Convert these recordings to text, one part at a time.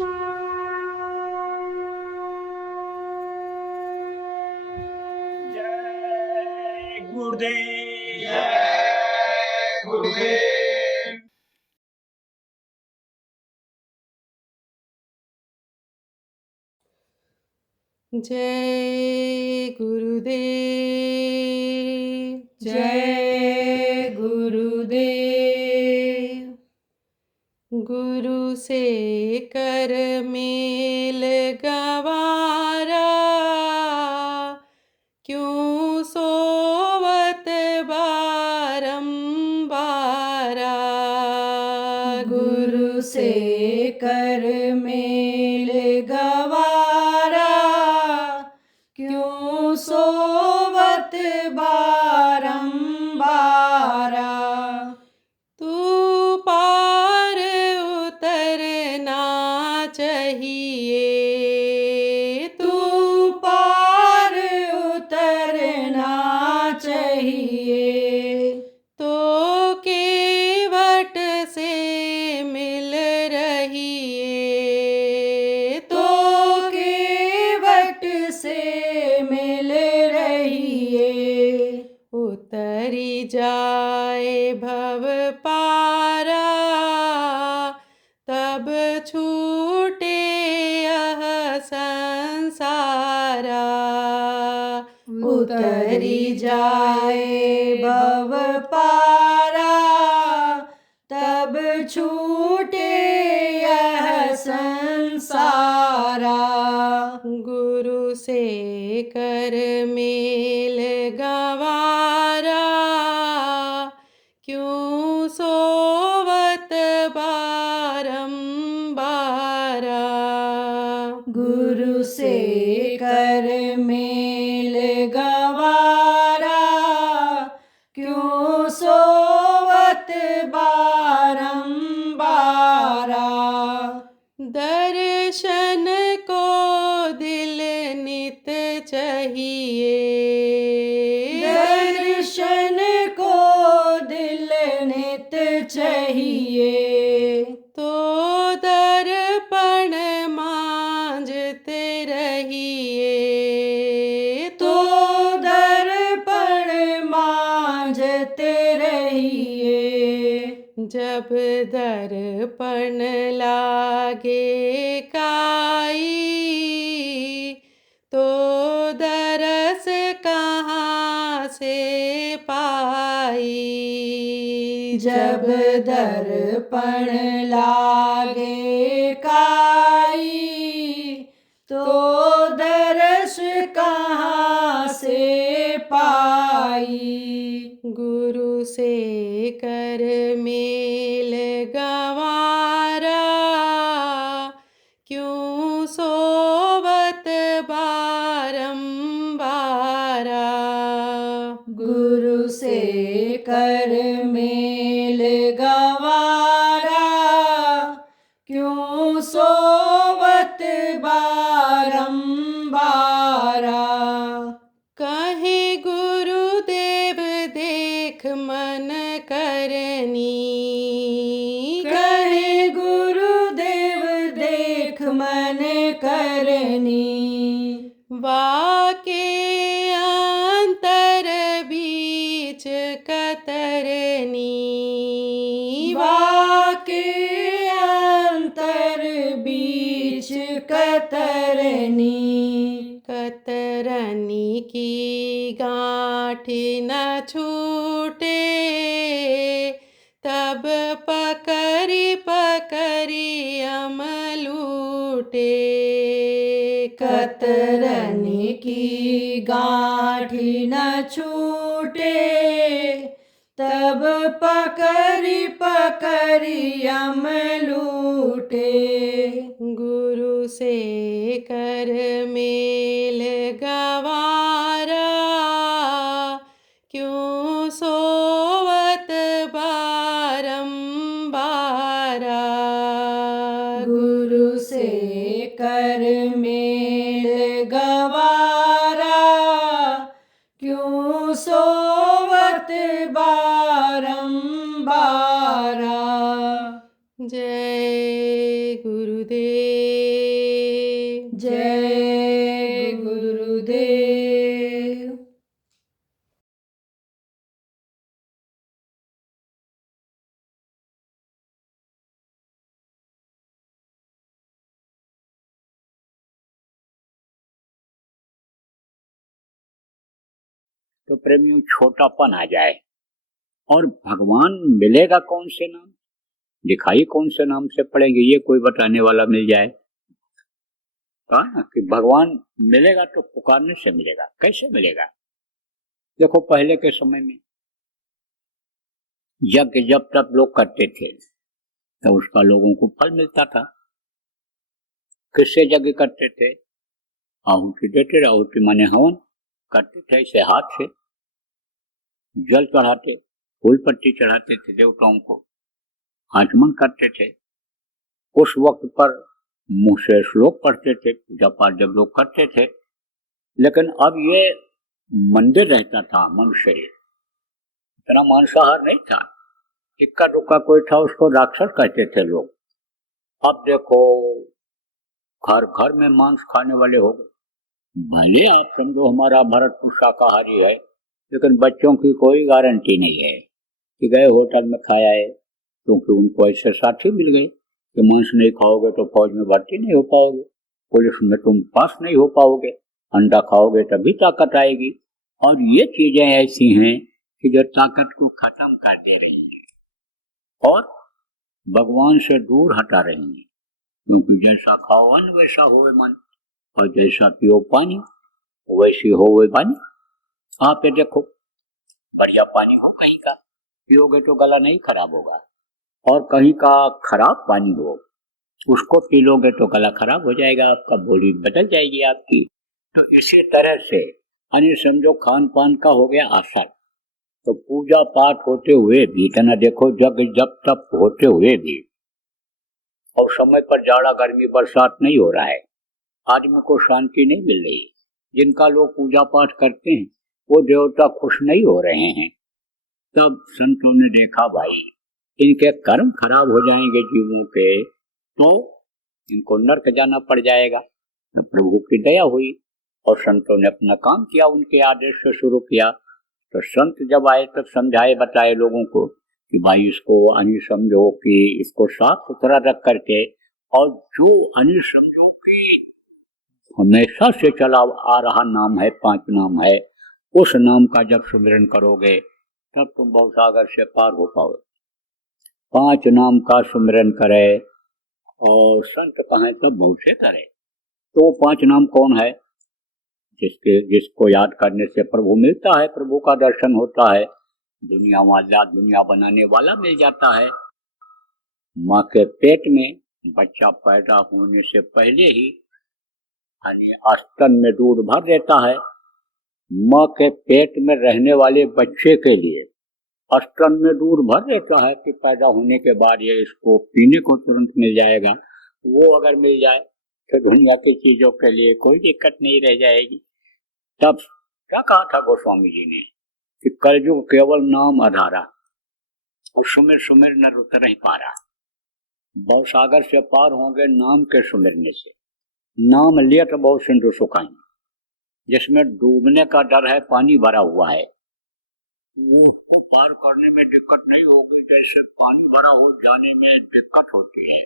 जय गुरुदेव। जय गुरुदेव। जय गुरुदेव। जय गुरुदेव। गुरु से कर मेल गवारा, क्यों सोवत बारंबारा। गुरु से कर मेल गवारा, क्यों सोवत बारंबारा। तू पार उतरना चाहिए, तू पार उतरना चाहिए। तो केवट से मिल रही है, तो केवट से मिल रही है। उतरी जाए भव पारा, तब छूटे यह संसारा। उतरी जाए भव पारा, तब छूटे यह संसारा। गुरु से कर मेल गवारा, क्यों सोवत बारंबारा। गुरु से कर मेल गवारा, क्यों सोवत बारंबारा। दर्शन को दिल नित चाहिए, दर्शन को दिल नित चाहिए। तो दर्पण मांझते रहिए, तो दर्पण मांझते रहिए। जब दर्पण लागे काई, तो दरस कहाँ से पाई। जब दर्पण लागे काई, तो दरस कहाँ से पाई। गुरु से कर मेल गवारा, क्यों सोवत बारंबारा। गुरु से कर मेल गवारा, क्यों सोवत बारंबारा। कहे गुरुदेव देख मन करनी, कहे गुरुदेव देख मन करनी। वाके अंतर बीच कतरनी, वाके अंतर बीच कतरनी। कतरनी की गांठी न छूटे, तब पकड़ी पकड़ी अमलूटे। कतरनी की गांठी न छूटे, तब पकड़ी पकड़ी अमलूटे। गुरु से कर मेल गवारा, क्यों सोवत बारंबारा। गुरु से कर मेल गवारा, क्यों सोवत बारंबारा। जय गुरुदेव। जय गुरुदेव। तो प्रेमियों छोटापन आ जाए और भगवान मिलेगा कौन से नाम, दिखाई कौन से नाम से पड़ेंगे, ये कोई बताने वाला मिल जाए। कहा ना कि भगवान मिलेगा तो पुकारने से मिलेगा। कैसे मिलेगा? देखो पहले के समय में यज्ञ जब तक लोग करते थे तो उसका लोगों को फल मिलता था। किससे यज्ञ करते थे? आहुति देते, आहुति माने हवन करते थे, ऐसे हाथ से जल चढ़ाते, फूल पत्ती चढ़ाते थे देवताओं को, आचमन करते थे। उस वक्त पर मुंह से श्लोक पढ़ते थे, पूजा पाठ जब लोग करते थे। लेकिन अब ये मंदिर रहता था मनुष्य, इतना मांसाहार नहीं था, इक्का दुक्का कोई था उसको राक्षस कहते थे लोग। अब देखो घर घर में मांस खाने वाले हो गए। भले आप समझो हमारा भरतपुर शाकाहारी है, लेकिन बच्चों की कोई गारंटी नहीं है कि गए होटल में खाया है, क्योंकि उनको ऐसे साथी मिल गए कि मांस नहीं खाओगे तो फौज में भर्ती नहीं हो पाओगे, पुलिस में तुम पास नहीं हो पाओगे, अंडा खाओगे तभी ताकत आएगी। और ये चीजें ऐसी हैं कि जो ताकत को खत्म कर दे रही हैं और भगवान से दूर हटा रही हैं। क्योंकि जैसा खाओ अन्न वैसा होवे मन, और जैसा पियो पानी वैसी हो वे पानी। आप ये देखो बढ़िया पानी हो कहीं का, पियोगे तो गला नहीं खराब होगा, और कहीं का खराब पानी हो उसको पी लोगे तो गला खराब हो जाएगा, आपका बॉडी बदल जाएगी आपकी। तो इसी तरह से यानी समझो खान पान का हो गया असर। तो पूजा पाठ होते हुए भी इतना देखो जब तक होते हुए भी, और समय पर जाड़ा गर्मी बरसात नहीं हो रहा है, आदमी को शांति नहीं मिल रही। जिनका लोग पूजा पाठ करते हैं वो देवता खुश नहीं हो रहे हैं। तब संतों ने देखा भाई इनके कर्म खराब हो जाएंगे जीवों के, तो इनको नरक जाना पड़ जाएगा। तो प्रभु की दया हुई और संतों ने अपना काम किया, उनके आदेश से शुरू किया। तो संत जब आए तब समझाए बताए लोगों को कि भाई इसको अन्य समझो कि इसको साफ सुथरा रख करके, और जो अन्य समझो कि हमेशा से चला आ रहा नाम है, 5 नाम है, उस नाम का जब सुमिरन करोगे तब तुम भवसागर से पार हो पाओगे। 5 नाम का सुमिरन करे और संत कहें तब बहुत से करे। तो वो 5 नाम कौन है? जिसको याद करने से प्रभु मिलता है, प्रभु का दर्शन होता है, दुनिया वाला दुनिया बनाने वाला मिल जाता है। माँ के पेट में बच्चा पैदा होने से पहले ही यानी स्तन में दूध भर देता है। माँ के पेट में रहने वाले बच्चे के लिए स्तन में दूध भर देता है कि पैदा होने के बाद ये इसको पीने को तुरंत मिल जाएगा। वो अगर मिल जाए तो दुनिया की चीजों के लिए कोई दिक्कत नहीं रह जाएगी। तब क्या कहा था गोस्वामी जी ने कि कलयुग केवल नाम आधारा, वो सुमिर सुमिर न उतर नहीं पा रहा। भवसागर से पार होंगे नाम के सुमिरने से। नाम लिया तो बहुत सिंधु सुखाई, जिसमें डूबने का डर है, पानी भरा हुआ है, उसको पार करने में दिक्कत नहीं होगी जैसे पानी भरा हो जाने में दिक्कत होती है।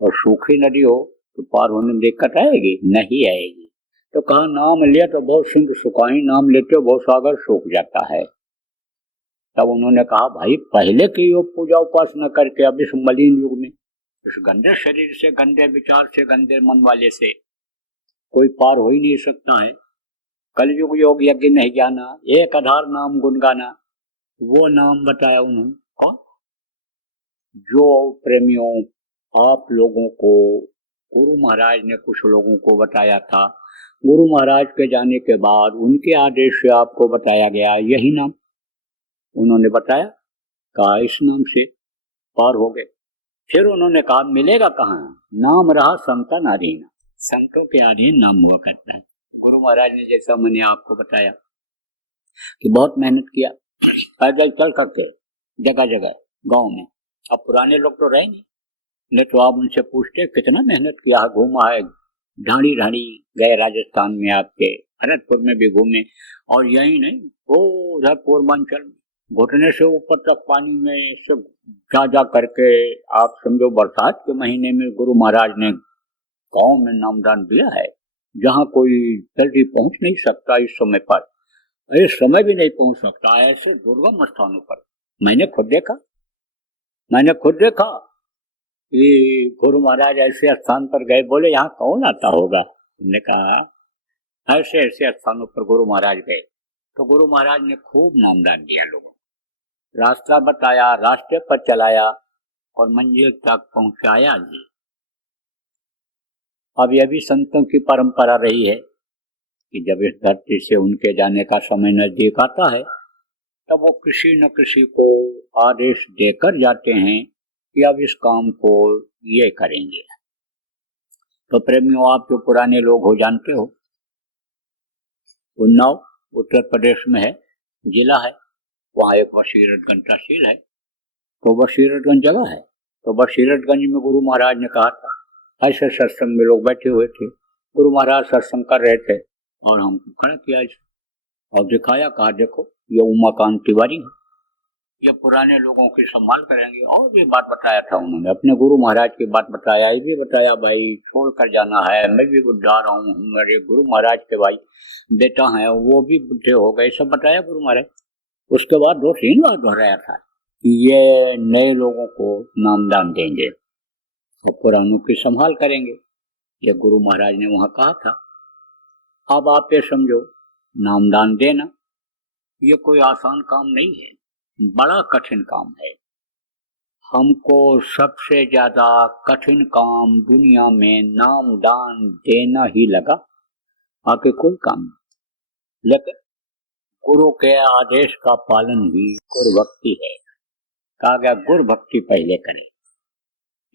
और सूखी नदी हो तो पार होने में दिक्कत आएगी? नहीं आएगी। तो कहा नाम लिया तो बहुत सिंधु सुखाई, नाम लेते बहुत सागर सूख जाता है। तब उन्होंने कहा भाई पहले की योग पूजा उपासना करके अब इस मलिन युग में इस गंदे शरीर से, गंदे विचार से, गंदे मन वाले से कोई पार हो ही नहीं सकता है। कलयुग योग यज्ञ नहीं जाना, एक आधार नाम गुनगाना, वो नाम बताया उन्होंने। कौन? जो प्रेमियों आप लोगों को गुरु महाराज ने कुछ लोगों को बताया था, गुरु महाराज के जाने के बाद उनके आदेश से आपको बताया गया यही नाम उन्होंने बताया। कहा इस नाम से पार हो गए। फिर उन्होंने कहा मिलेगा कहाँ? नाम रहा संतन अधीन, संतों के अधीन नाम हुआ करता है। गुरु महाराज ने जैसा मैंने आपको बताया कि बहुत मेहनत किया, पैदल चल करके जगह जगह गांव में। अब पुराने लोग तो रहे नहीं तो आप उनसे पूछते कितना मेहनत किया है, घूमा है, ढाणी ढाणी गए राजस्थान में, आपके भरतपुर में भी घूमे, और यही नहीं वो उधर पूर्वांचल घुटने से ऊपर तक पानी में सब जा करके आप समझो बरसात के महीने में गुरु महाराज ने गांव में नामदान दिया है, जहाँ कोई जल्दी पहुंच नहीं सकता इस समय पर, इस समय भी नहीं पहुंच सकता, ऐसे दुर्गम स्थानों पर। मैंने खुद देखा कि गुरु महाराज ऐसे स्थान पर गए, बोले यहाँ कौन आता होगा, हमने कहा ऐसे ऐसे स्थानों पर गुरु महाराज गए। तो गुरु महाराज ने खूब नामदान दिया, लोगों को रास्ता बताया, रास्ते पर चलाया और मंजिल तक पहुंचाया जी। अब यह भी संतों की परंपरा रही है कि जब इस धरती से उनके जाने का समय नजदीक आता है तब वो किसी न किसी को आदेश देकर जाते हैं कि अब इस काम को ये करेंगे। तो प्रेमियों, आप जो पुराने लोग हो जानते हो, उन्नाव उत्तर प्रदेश में है, जिला है, वहाँ एक बशीरतगंज तहसील है। तो बशीरतगंज जगह है, तो बशीरतगंज में गुरु महाराज ने कहा था, ऐसे सत्संग में लोग बैठे हुए थे, गुरु महाराज सत्संग कर रहे थे और हमको खड़ा किया और दिखाया, कहा देखो ये उमाकांत तिवारी है, ये पुराने लोगों की संभाल करेंगे। और भी बात बताया था उन्होंने, अपने गुरु महाराज की बात बताया, ये भी बताया भाई छोड़ कर जाना है, मैं भी बुढ़ा रहा हूँ, मेरे गुरु महाराज के भाई बेटा है वो भी बुढ़े हो गए, सब बताया गुरु महाराज। उसके बाद 2-3 बार दोहराया था कि ये नए लोगों को नामदान देंगे और पुरानों की संभाल करेंगे, ये गुरु महाराज ने वहां कहा था। अब आप ये समझो, नामदान देना ये कोई आसान काम नहीं है, बड़ा कठिन काम है। हमको सबसे ज्यादा कठिन काम दुनिया में नामदान देना ही लगा, आगे कोई काम नहीं। लेकिन गुरु के आदेश का पालन ही गुरु भक्ति है। कहा गया गुरु भक्ति पहले करें,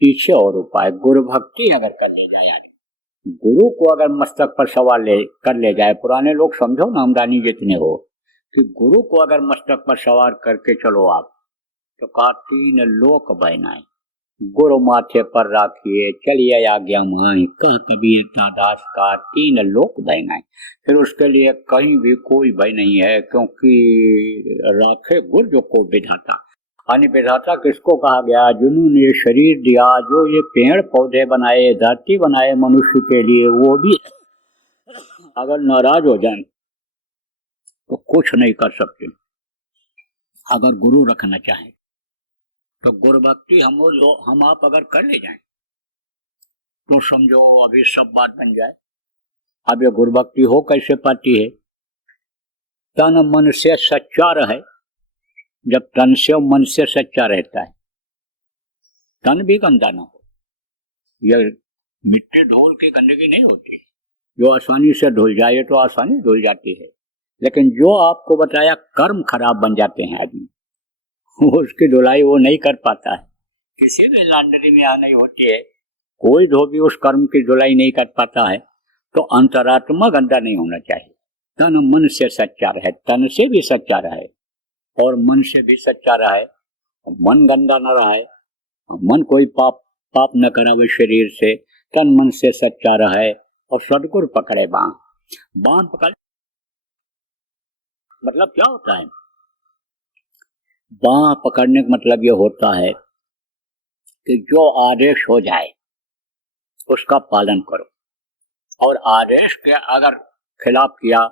पीछे और उपाय। गुरु भक्ति अगर करने जाए, गुरु को अगर मस्तक पर सवार कर ले जाए, पुराने लोग समझो नामदानी जितने हो, कि गुरु को अगर मस्तक पर सवार करके चलो आप, तो कहा 3 लोक बनाए, गुरु माथे पर राखिए चलिए आज्ञा माई, कह कबीर दास का 3 लोक बनाए। फिर उसके लिए कहीं भी कोई भय नहीं है, क्योंकि राखे गुरु जो को विधाता। यानी विधाता किसको कहा गया? जिन्होंने ये शरीर दिया, जो ये पेड़ पौधे बनाए, धरती बनाए मनुष्य के लिए, वो भी अगर नाराज हो जाए तो कुछ नहीं कर सकते। अगर गुरु रखना चाहे तो गुरु भक्ति हम आप अगर कर ले जाएं तो समझो अभी सब बात बन जाए। अब ये गुरु भक्ति हो कैसे पाती है? तन मन से सच्चा रहे। जब तन से मन से सच्चा रहता है, तन भी गंदा ना हो। यह मिट्टी धूल की गंदगी नहीं होती, जो आसानी से धुल जाए तो आसानी धुल जाती है, लेकिन जो आपको बताया कर्म खराब बन जाते हैं आदमी, उसकी धुलाई वो नहीं कर पाता है। किसी भी लॉन्ड्री में यहाँ नहीं होती है, कोई धोबी उस कर्म की धुलाई नहीं कर पाता है। तो अंतरात्मा गंदा नहीं होना चाहिए। तन मन से सच्चा रहे, तन से भी सच्चा रहे और मन से भी सच्चा रहे। मन गंदा न रहे, मन कोई पाप न करावे शरीर से, तन मन से सच्चा रहे और सदगुरु पकड़े बांध पकड़। मतलब क्या होता है? बांह पकड़ने का मतलब यह होता है कि जो आदेश हो जाए उसका पालन करो, और आदेश के अगर खिलाफ किया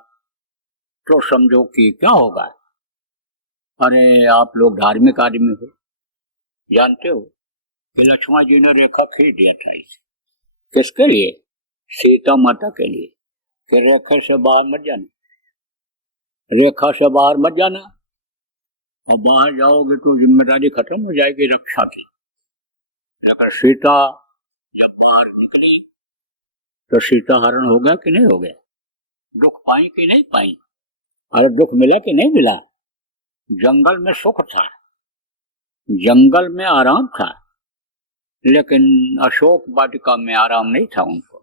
तो समझो कि क्या होगा। अरे आप लोग धार्मिक आदमी हो, जानते हो कि लक्ष्मण जी ने रेखा खींच दिया था इसे, किसके लिए? सीता माता के लिए, कि रेखा से बाहर मत जाना, रेखा से बाहर मत जाना, और बाहर जाओगे तो जिम्मेदारी खत्म हो जाएगी रक्षा की। लेकिन सीता जब बाहर निकली तो सीता हरण हो गया कि नहीं हो गया? दुख पाई कि नहीं पाई? अरे दुख मिला कि नहीं मिला? जंगल में सुख था, जंगल में आराम था, लेकिन अशोक वाटिका में आराम नहीं था उनको।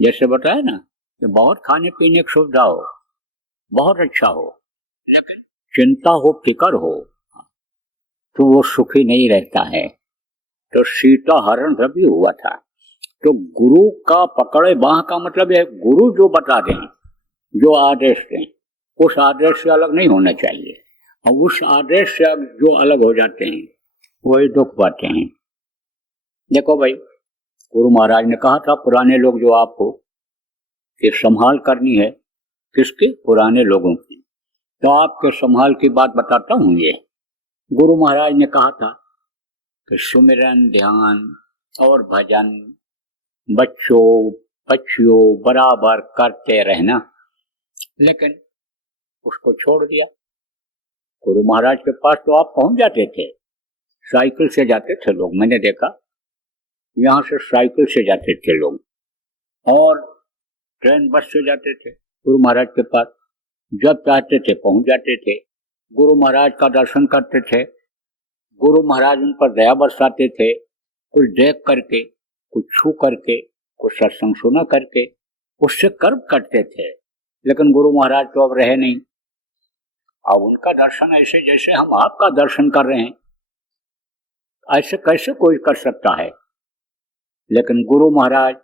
जैसे बताया ना कि बहुत खाने पीने की सुविधा हो, बहुत अच्छा हो, लेकिन चिंता हो, फिकर हो, तो वो सुखी नहीं रहता है। तो सीता हरण तभी हुआ था। तो गुरु का पकड़े बाह का मतलब है गुरु जो बता दें, जो आदेश दें, उस आदेश से अलग नहीं होना चाहिए। और उस आदेश से जो अलग हो जाते हैं वही दुख पाते हैं। देखो भाई, गुरु महाराज ने कहा था पुराने लोग जो आपको कि संभाल करनी है, किसके? पुराने लोगों की। तो आपके संभाल की बात बताता हूं। ये गुरु महाराज ने कहा था कि सुमिरन, ध्यान और भजन बच्चों बच्चियों बराबर करते रहना, लेकिन उसको छोड़ दिया। गुरु महाराज के पास तो आप पहुंच जाते थे, साइकिल से जाते थे लोग, मैंने देखा यहाँ से साइकिल से जाते थे लोग, और ट्रेन बस से जाते थे गुरु महाराज के पास। जब चाहते थे पहुंच जाते थे, गुरु महाराज का दर्शन करते थे, गुरु महाराज उन पर दया बरसाते थे, कुछ देख करके, कुछ छू करके, कुछ सत्संग सुना करके, उससे कर्म करते थे। लेकिन गुरु महाराज तो अब रहे नहीं। अब उनका दर्शन ऐसे जैसे हम आपका दर्शन कर रहे हैं, ऐसे कैसे कोई कर सकता है? लेकिन गुरु महाराज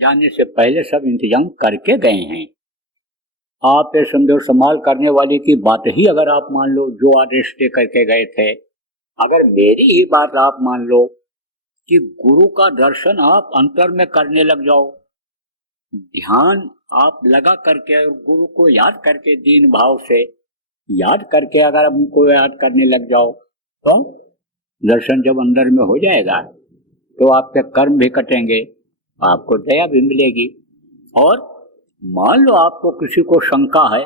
जाने से पहले सब इंतजाम करके गए हैं। आप ये समझो, संभाल करने वाले की बात ही अगर आप मान लो, जो आदेश दे करके गए थे, अगर मेरी ही बात आप मान लो कि गुरु का दर्शन आप अंतर में करने लग जाओ, ध्यान आप लगा करके और गुरु को याद करके दीन भाव से याद करके अगर उनको याद करने लग जाओ, तो दर्शन जब अंदर में हो जाएगा तो आपके कर्म भी कटेंगे, आपको दया भी मिलेगी। और मान लो आपको किसी को शंका है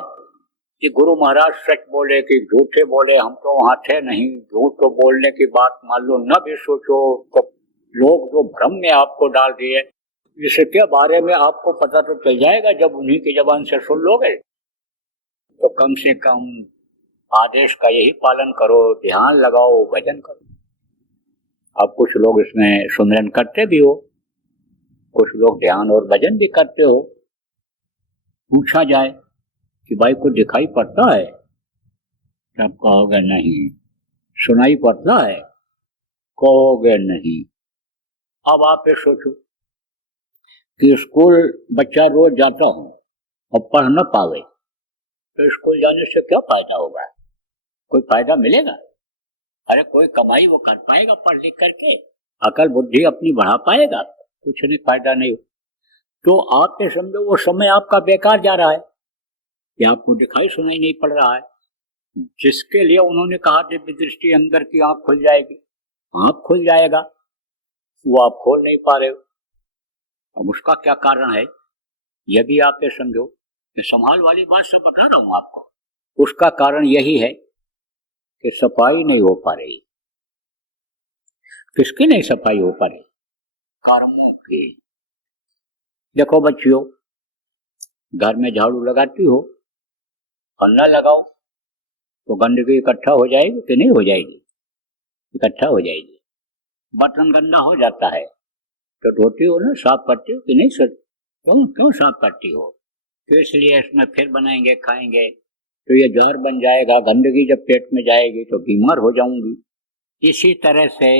कि गुरु महाराज सच बोले कि झूठे बोले, हम तो वहां थे नहीं, झूठ तो बोलने की बात मान लो न भी सोचो, तो लोग जो भ्रम में आपको डाल दिए, इसके बारे में आपको पता तो चल जाएगा जब उन्हीं की जबान से सुन लोगे। तो कम से कम आदेश का यही पालन करो, ध्यान लगाओ, भजन करो। अब कुछ लोग इसमें सुमिरन करते भी हो, कुछ लोग ध्यान और भजन भी करते हो। पूछा जाए कि भाई को दिखाई पड़ता है, तब कहोगे नहीं। सुनाई पड़ता है, कहोगे नहीं। अब आप ये सोचो कि स्कूल बच्चा रोज जाता हो और पढ़ न पावे, तो स्कूल जाने से क्या फायदा होगा? कोई फायदा मिलेगा? अरे कोई कमाई वो कर पाएगा पढ़ लिख करके? अकल बुद्धि अपनी बढ़ा पाएगा? कुछ नहीं, फायदा नहीं। तो आप ये समझो वो समय आपका बेकार जा रहा है कि आपको दिखाई सुनाई नहीं पड़ रहा है। जिसके लिए उन्होंने कहा दिव्य दृष्टि अंदर की आंख खुल जाएगी, आंख खुल जाएगा, वो आप खोल नहीं पा रहे हो। अब उसका क्या कारण है, यह भी आप ये समझो। मैं संभाल वाली बात से बता रहा हूं आपको। उसका कारण यही है कि सफाई नहीं हो पा रही। किसकी नहीं सफाई हो पा रही? कर्मों की। देखो बच्चियों, घर में झाड़ू लगाती हो और न लगाओ तो गंदगी इकट्ठा हो जाएगी कि नहीं हो जाएगी? इकट्ठा हो जाएगी। बर्तन गंदा हो जाता है तो धोती हो ना, साफ करती हो कि नहीं? सर क्यों साफ करती हो? तो इसलिए इसमें फिर बनाएंगे खाएंगे तो ये जहर बन जाएगा, गंदगी जब पेट में जाएगी तो बीमार हो जाऊंगी। इसी तरह से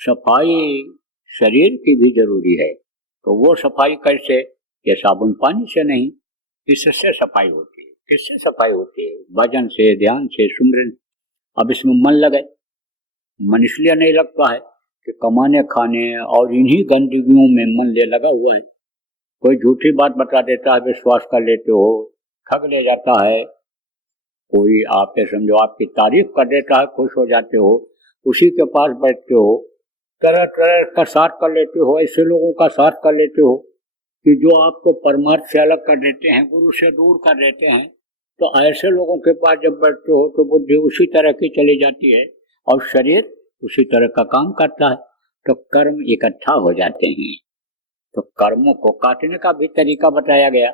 सफाई शरीर की भी जरूरी है। तो वो सफाई कैसे? ये साबुन पानी से नहीं, इससे सफाई होती है। किससे सफाई होती है? भजन से, ध्यान से, सुमिरन। अब इसमें मन लगे। मन इसलिए नहीं लगता है कि कमाने खाने और इन्हीं गंदगियों में मन ले लगा हुआ है। कोई झूठी बात बता देता है, विश्वास कर लेते हो, ठग ले जाता है। कोई आप ये समझो आपकी तारीफ कर देता है, खुश हो जाते हो, उसी के पास बैठते हो, तरह तरह का साथ कर लेते हो। ऐसे लोगों का साथ कर लेते हो कि जो आपको परमार्थ से अलग कर देते हैं, गुरु से दूर कर देते हैं। तो ऐसे लोगों के पास जब बैठते हो तो बुद्धि उसी तरह की चली जाती है और शरीर उसी तरह का काम करता है, तो कर्म इकट्ठा हो जाते हैं। तो कर्मों को काटने का भी तरीका बताया गया।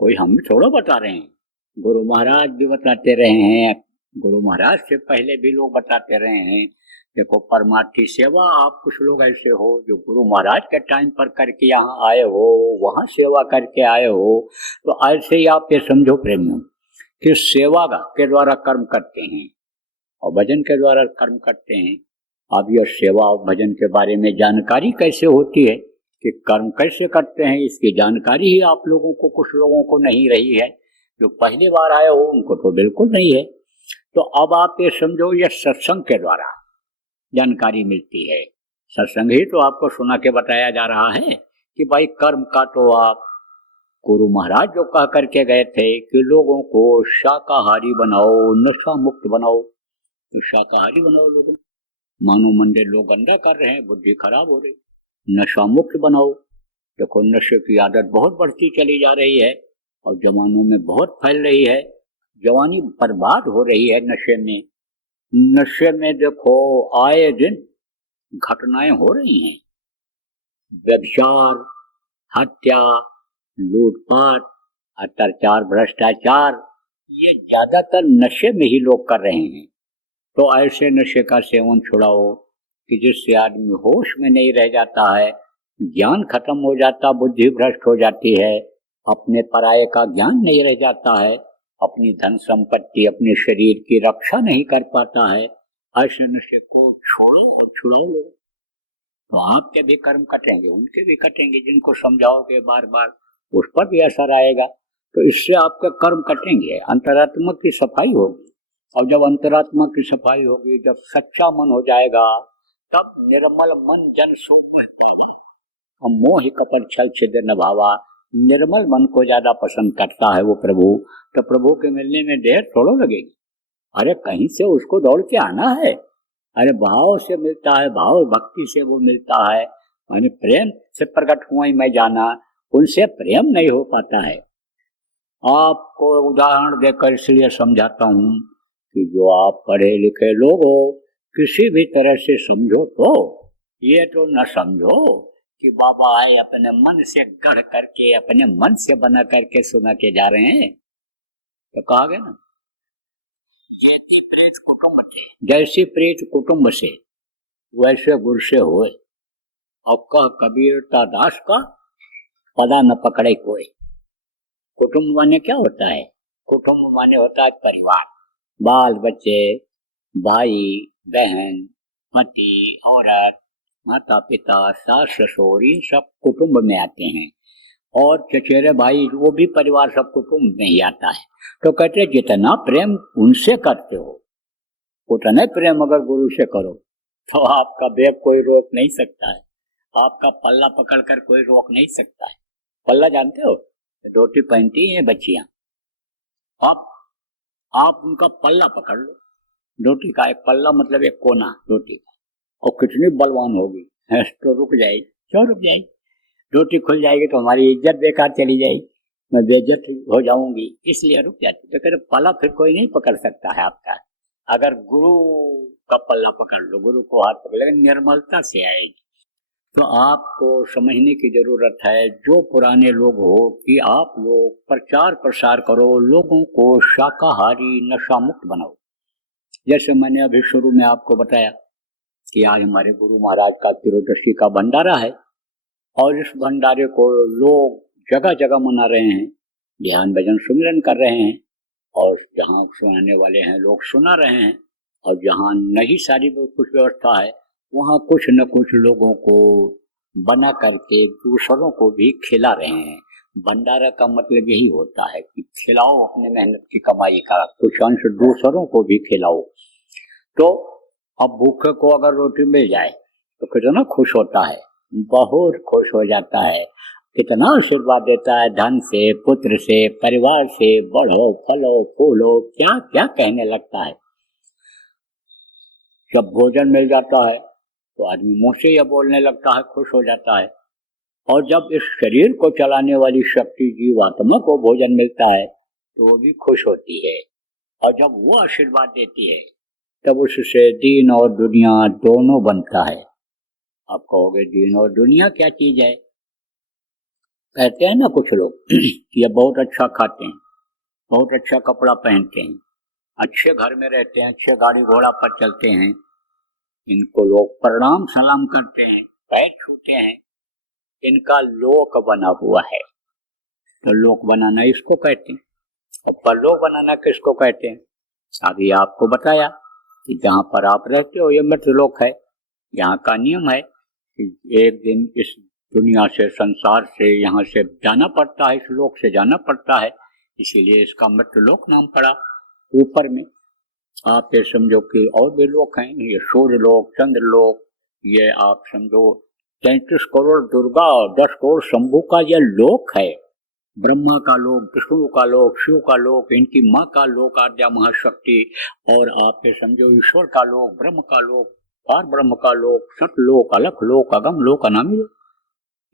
कोई हम थोड़ा बता रहे हैं, गुरु महाराज भी बताते रहे हैं, गुरु महाराज से पहले भी लोग बताते रहे हैं। देखो, परमार्थी सेवा आप कुछ लोग ऐसे हो जो गुरु महाराज के टाइम पर करके यहाँ आए हो, वहाँ सेवा करके आए हो। तो ऐसे ही आप ये समझो प्रेमियों कि सेवा के द्वारा कर्म करते हैं और भजन के द्वारा कर्म करते हैं। अब यह सेवा और भजन के बारे में जानकारी कैसे होती है कि कर्म कैसे करते हैं इसकी जानकारी ही आप लोगों को, कुछ लोगों को नहीं रही है। जो पहली बार आए हो उनको तो बिल्कुल नहीं है। तो अब आप ये समझो, ये सत्संग के द्वारा जानकारी मिलती है। सत्संग ही तो आपको सुना के बताया जा रहा है कि भाई कर्म का तो आप, गुरु महाराज जो कह करके गए थे कि लोगों को शाकाहारी बनाओ, नशा मुक्त बनाओ, तो शाकाहारी बनाओ लोगों। मानो मंदिर लोग गंदा कर रहे हैं, बुद्धि खराब हो रही, नशा मुक्त बनाओ। देखो नशे की आदत बहुत बढ़ती चली जा रही है और जवानों में बहुत फैल रही है। जवानी बर्बाद हो रही है नशे में। नशे में देखो आए दिन घटनाएं हो रही हैं, व्यभिचार, हत्या, लूटपाट, अत्याचार, भ्रष्टाचार, ये ज्यादातर नशे में ही लोग कर रहे हैं। तो ऐसे नशे का सेवन छुड़ाओ कि जिससे आदमी होश में नहीं रह जाता है, ज्ञान खत्म हो जाता, बुद्धि भ्रष्ट हो जाती है, अपने पराये का ज्ञान नहीं रह जाता है, अपनी धन संपत्ति, अपने शरीर की रक्षा नहीं कर पाता है। ऐसे नशे को छोड़ो और छुड़ाओ लोग, तो आपके भी कर्म कटेंगे, उनके भी कटेंगे। जिनको समझाओगे बार बार उस पर भी असर आएगा, तो इससे आपके कर्म कटेंगे, अंतरात्मा की सफाई होगी। और जब अंतरात्मा की सफाई होगी, जब सच्चा मन हो जाएगा, तब निर्मल मन जन शोभ हम मोह कपट छल छिद्र न भावा। निर्मल मन को ज्यादा पसंद करता है वो प्रभु। तो प्रभु के मिलने में देर थोड़ो लगेगी। अरे कहीं से उसको दौड़ के आना है, अरे भाव से मिलता है, भाव भक्ति से वो मिलता है। माने प्रेम से प्रकट हुआ ही मैं जाना, उनसे प्रेम नहीं हो पाता है। आपको उदाहरण देकर इसलिए समझाता हूँ कि जो आप पढ़े लिखे लोग हो, किसी भी तरह से समझो, तो ये तो न समझो कि बाबा आए अपने मन से गढ़ करके, अपने मन से बना करके सुना के जा रहे हैं। तो कहा गया ना, जैसी प्रीत कुटुंब से, जैसी प्रीत कुटुंब से वैसे गुरु से होए। और कह कबीरता दास का पदा न पकड़े कोई। कुटुंब माने क्या होता है? कुटुंब माने होता है परिवार, बाल बच्चे, भाई बहन, पति औरत, माता पिता, सास ससुर, ये सब कुटुंब में आते हैं। और चचेरे भाई, वो भी परिवार सब कुटुंब में ही आता है। तो कहते जितना प्रेम उनसे करते हो, उतना प्रेम अगर गुरु से करो तो आपका बैग कोई रोक नहीं सकता है, आपका पल्ला पकड़कर कोई रोक नहीं सकता है। पल्ला जानते हो, धोती पहनती हैं बच्चियां, आप उनका पल्ला पकड़ लो। धोती का एक पल्ला मतलब एक कोना धोती का, और कितनी बलवान होगी तो रुक जाएगी। क्यों रुक जाएगी? धोती खुल जाएगी तो हमारी इज्जत बेकार चली जाएगी, मैं बेइज्जत हो जाऊंगी, इसलिए रुक जाती। तो कहते पल्ला फिर कोई नहीं पकड़ सकता है आपका। अगर गुरु का पल्ला पकड़ लो, गुरु को हाथ पकड़, लेकिन निर्मलता से आएगी। तो आपको समझने की जरूरत है, जो पुराने लोग हो, कि आप लोग प्रचार प्रसार करो, लोगों को शाकाहारी नशा मुक्त बनाओ। जैसे मैंने अभी शुरू में आपको बताया कि आज हमारे गुरु महाराज का त्रियोदशी का भंडारा है, और इस भंडारे को लोग जगह जगह मना रहे हैं, ध्यान भजन सुमिरन कर रहे हैं, और जहाँ सुनाने वाले हैं लोग सुना रहे हैं, और जहाँ नहीं सारी कुछ व्यवस्था है वहाँ कुछ न कुछ लोगों को बना करके दूसरों को भी खिला रहे हैं। भंडारा का मतलब यही होता है कि खिलाओ, अपने मेहनत की कमाई का कुछ अंश दूसरों को भी खिलाओ। तो अब भूखे को अगर रोटी मिल जाए तो कितना खुश होता है, बहुत खुश हो जाता है, कितना आशीर्वाद देता है, धन से, पुत्र से, परिवार से, बढ़ो फलो फूलो, क्या क्या कहने लगता है। जब भोजन मिल जाता है तो आदमी मुंह से यह बोलने लगता है, खुश हो जाता है। और जब इस शरीर को चलाने वाली शक्ति जीवात्मा को भोजन मिलता है तो वो भी खुश होती है, और जब वो आशीर्वाद देती है तब उससे दीन और दुनिया दोनों बनता है। आप कहोगे दीन और दुनिया क्या चीज है? कहते हैं ना कुछ लोग ये बहुत अच्छा खाते हैं, बहुत अच्छा कपड़ा पहनते हैं, अच्छे घर में रहते हैं, अच्छे गाड़ी घोड़ा पर चलते हैं, इनको लोग प्रणाम सलाम करते हैं, पैर छूते हैं, इनका लोक बना हुआ है। तो लोक बनाना इसको कहते हैं, और परलोक बनाना किसको कहते हैं? अभी आपको बताया कि जहाँ पर आप रहते हो ये मृत्यलोक है। यहाँ का नियम है कि एक दिन इस दुनिया से, संसार से, यहाँ से जाना पड़ता है, इस लोक से जाना पड़ता है, इसीलिए इसका मृत्युलोक नाम पड़ा। ऊपर में आप ये समझो कि और भी लोक हैं, ये सूर्यलोक, चंद्रलोक, ये आप समझो 33 करोड़ दुर्गा और 10 करोड़ शंभू का यह लोक है। ब्रह्मा का लोक, विष्णु का लोक, शिव का लोक, इनकी माँ का लोक आद्या महाशक्ति, और आप ये समझो ईश्वर का लोक, ब्रह्म का लोक, पार ब्रह्म का लोक, सतलोक, अलख लोक, अगम लोक, अनामी लोक,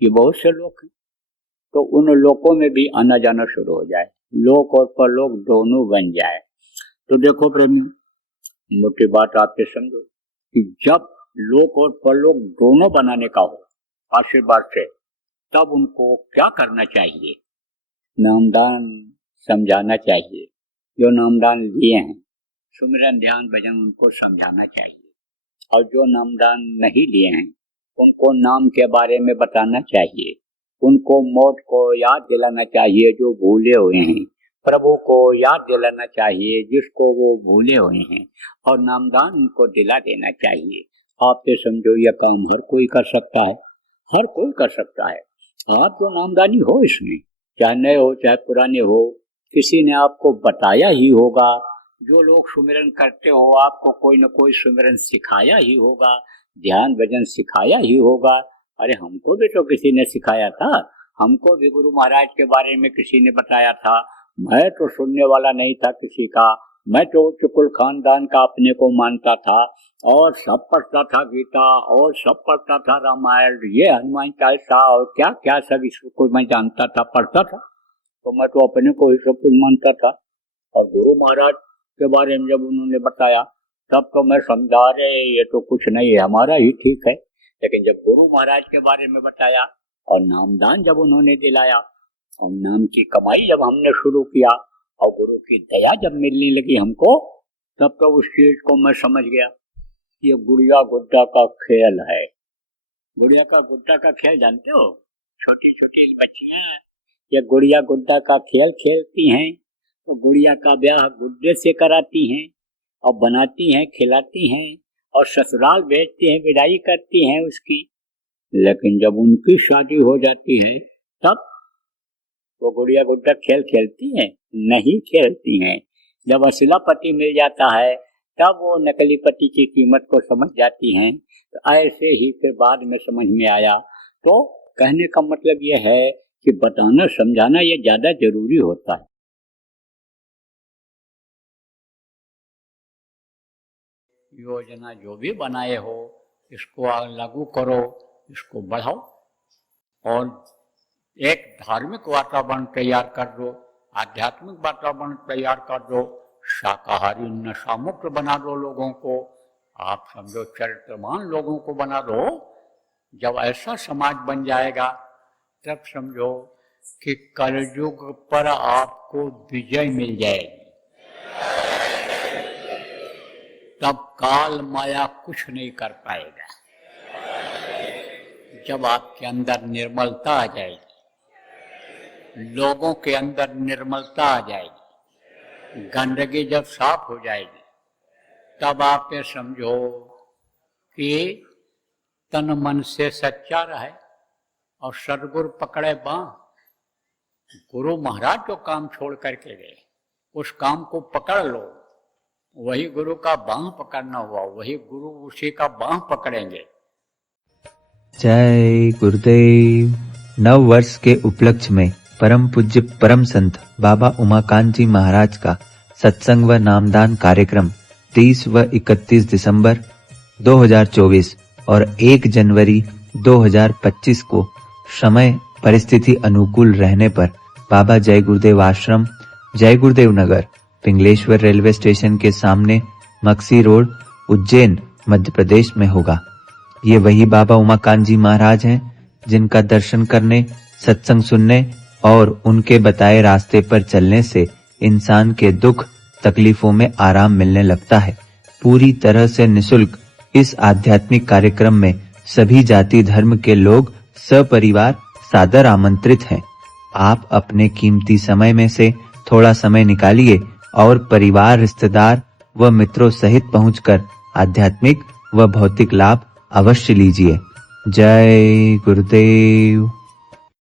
ये बहुत से लोक हैं। तो उन लोकों में भी आना जाना शुरू हो जाए, लोक और परलोक दोनों बन जाए। तो देखो प्रेमियों, मोटी बात आप ये समझो कि जब लोक और परलोक दोनों बनाने का हो आशीर्वाद से, तब उनको क्या करना चाहिए? नामदान समझाना चाहिए। जो नामदान लिए हैं, सुमिरन ध्यान भजन उनको समझाना चाहिए, और जो नामदान नहीं लिए हैं उनको नाम के बारे में बताना चाहिए, उनको मौत को याद दिलाना चाहिए जो भूले हुए हैं, प्रभु को याद दिलाना चाहिए जिसको वो भूले हुए हैं, और नामदान उनको दिला देना चाहिए। आप ये समझो यह काम हर कोई कर सकता है, हर कोई कर सकता है। आप जो नामदानी हो इसमें, चाहे नए हो चाहे पुराने हो, किसी ने आपको बताया ही होगा। जो लोग सुमिरन करते हो आपको कोई न कोई सुमिरन सिखाया ही होगा, ध्यान भजन सिखाया ही होगा। अरे हमको भी तो किसी ने सिखाया था, हमको भी गुरु महाराज के बारे में किसी ने बताया था। मैं तो सुनने वाला नहीं था किसी का, मैं तो उच्च कुल खानदान का अपने को मानता था, और सब पढ़ता था गीता, और सब पढ़ता था रामायण, ये हनुमान चालीसा, और क्या क्या सब इसको मैं जानता था, पढ़ता था। तो मैं तो अपने को ही सब कुछ मानता था। और गुरु महाराज के बारे में जब उन्होंने बताया, तब तो मैं समझा रहे ये तो कुछ नहीं है, हमारा ही ठीक है। लेकिन जब गुरु महाराज के बारे में बताया और नामदान जब उन्होंने दिलाया, और नाम की कमाई जब हमने शुरू किया, और गुरु की दया जब मिलने लगी हमको, तब तो उस चीज को मैं समझ गया। ये गुड़िया गुड्डा का खेल है। गुड़िया का गुड्डा का खेल जानते हो? छोटी छोटी बच्चियां ये गुड़िया गुड्डा का खेल खेलती हैं, तो गुड़िया का ब्याह गुड्डे से कराती हैं, और बनाती हैं, खिलाती हैं, और ससुराल भेजती हैं, विदाई करती हैं उसकी। लेकिन जब उनकी शादी हो जाती है, तब वो गुड़िया गुड्डा खेल खेलती हैं? नहीं खेलती हैं। जब असला पति मिल जाता है, तब वो नकली पति की कीमत को समझ जाती हैं। तो ऐसे ही फिर बाद में समझ में आया। तो कहने का मतलब ये है कि बताना समझाना ये ज्यादा जरूरी होता है। योजना जो भी बनाए हो, इसको लागू करो, इसको बढ़ाओ, और एक धार्मिक वातावरण तैयार कर दो, आध्यात्मिक वातावरण तैयार कर दो, शाकाहारी नशामुक्त बना दो लोगों को, आप समझो चरित्रवान लोगों को बना दो। जब ऐसा समाज बन जाएगा, तब समझो कि कलयुग पर आपको विजय मिल जाएगी। तब काल माया कुछ नहीं कर पाएगा। जब आपके अंदर निर्मलता आ जाएगी, लोगों के अंदर निर्मलता आ जाएगी, गंदगी जब साफ हो जाएगी, तब आप ये समझो कि तन मन से सच्चा रहे और सदगुरु पकड़े बांह। गुरु महाराज जो काम छोड़ करके गए, उस काम को पकड़ लो। वही गुरु का बांह पकड़ना हुआ, वही गुरु उसी का बांह पकड़ेंगे। जय गुरुदेव। नव वर्ष के उपलक्ष्य में परम पूज्य परम संत बाबा उमाकांत जी महाराज का सत्संग व नामदान कार्यक्रम 30 व 31 दिसंबर 2024 और 1 जनवरी 2025 को समय परिस्थिति अनुकूल रहने पर बाबा जय गुरुदेव आश्रम, जय गुरुदेव नगर, पिंगलेश्वर रेलवे स्टेशन के सामने, मक्सी रोड, उज्जैन, मध्य प्रदेश में होगा। ये वही बाबा उमाकांत जी महाराज हैं जिनका दर्शन करने, सत्संग सुनने और उनके बताए रास्ते पर चलने से इंसान के दुख तकलीफों में आराम मिलने लगता है। पूरी तरह से निशुल्क इस आध्यात्मिक कार्यक्रम में सभी जाति धर्म के लोग सपरिवार सादर आमंत्रित हैं। आप अपने कीमती समय में से थोड़ा समय निकालिए और परिवार, रिश्तेदार व मित्रों सहित पहुंचकर आध्यात्मिक व भौतिक लाभ अवश्य लीजिए। जय गुरुदेव।